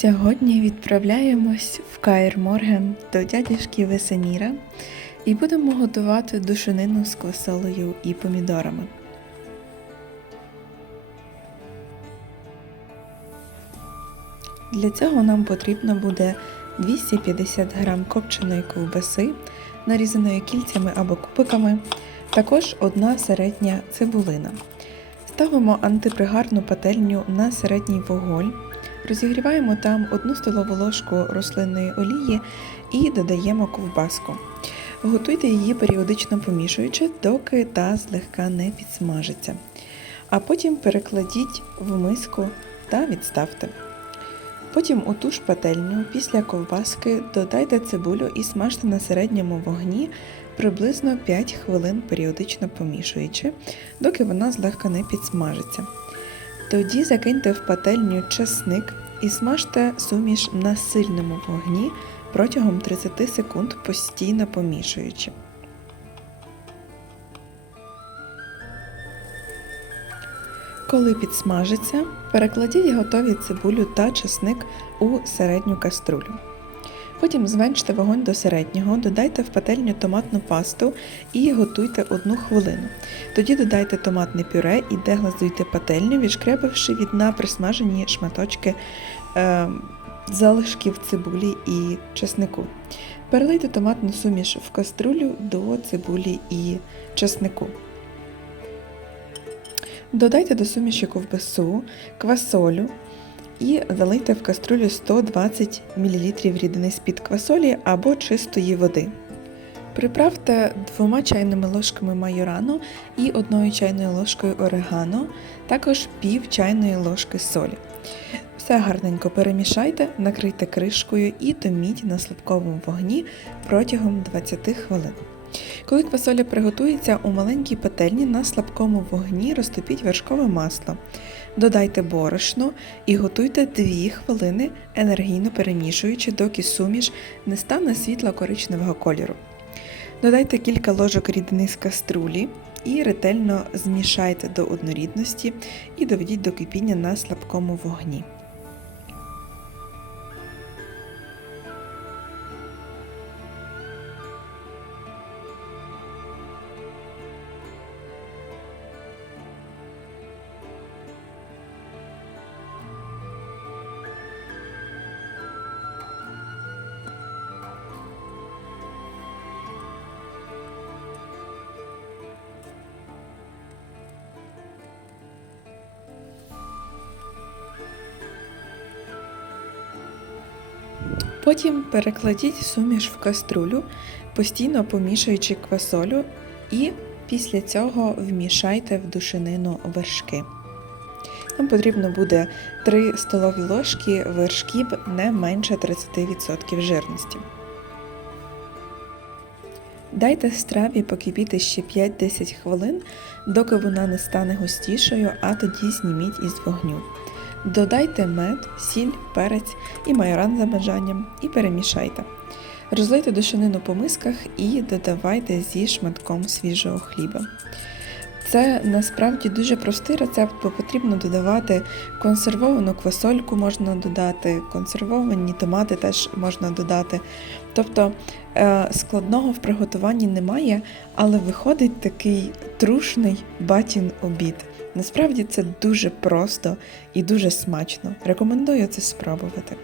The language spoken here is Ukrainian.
Сьогодні відправляємось в Каїр Морген до дядюшки Весеміра і будемо готувати душинину з квасолею і помідорами. Для цього нам потрібно буде 250 г копченої ковбаси, нарізаної кільцями або кубиками, також одна середня цибулина. Ставимо антипригарну пательню на середній вогонь, розігріваємо там 1 столову ложку рослинної олії і додаємо ковбаску. Готуйте її періодично помішуючи, доки та злегка не підсмажиться. А потім перекладіть в миску та відставте. Потім у ту ж пательню після ковбаски додайте цибулю і смажте на середньому вогні приблизно 5 хвилин періодично помішуючи, доки вона злегка не підсмажиться. Тоді закиньте в пательню чесник і смажте суміш на сильному вогні протягом 30 секунд постійно помішуючи. Коли підсмажиться, перекладіть готові цибулю та чесник у середню каструлю. Потім зменште вогонь до середнього, додайте в пательню томатну пасту і готуйте одну хвилину. Тоді додайте томатне пюре і деглазуйте пательню, відшкребивши від дна присмажені шматочки е, залишків цибулі і чеснику. Перелийте томатну суміш в каструлю до цибулі і чеснику. Додайте до суміші ковбасу, квасолю і залийте в каструлю 120 мл рідини з-під квасолі або чистої води. Приправте двома чайними ложками майорану і одною чайною ложкою орегано, також пів чайної ложки солі. Все гарненько перемішайте, накрийте кришкою і томіть на слабковому вогні протягом 20 хвилин. Коли квасоля приготується у маленькій пательні на слабкому вогні розтопіть вершкове масло. Додайте борошно і готуйте 2 хвилини, енергійно перемішуючи, доки суміш не стане світло-коричневого кольору. Додайте кілька ложок рідини з каструлі і ретельно змішайте до однорідності і доведіть до кипіння на слабкому вогні. Потім перекладіть суміш в каструлю, постійно помішуючи квасолю, і після цього вмішайте в душинину вершки. Нам потрібно буде 3 столові ложки вершків не менше 30% жирності. Дайте страві покипіти ще 5-10 хвилин, доки вона не стане густішою, а тоді зніміть із вогню. Додайте мед, сіль, перець і майоран за бажанням і перемішайте. Розлийте душинину по мисках і додавайте зі шматком свіжого хліба. Це насправді дуже простий рецепт, бо потрібно додавати консервовану квасольку, можна додати, консервовані томати теж можна додати. Тобто е, складного в приготуванні немає, але виходить такий трушний батін обід. Насправді це дуже просто і дуже смачно. Рекомендую це спробувати.